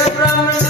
Dear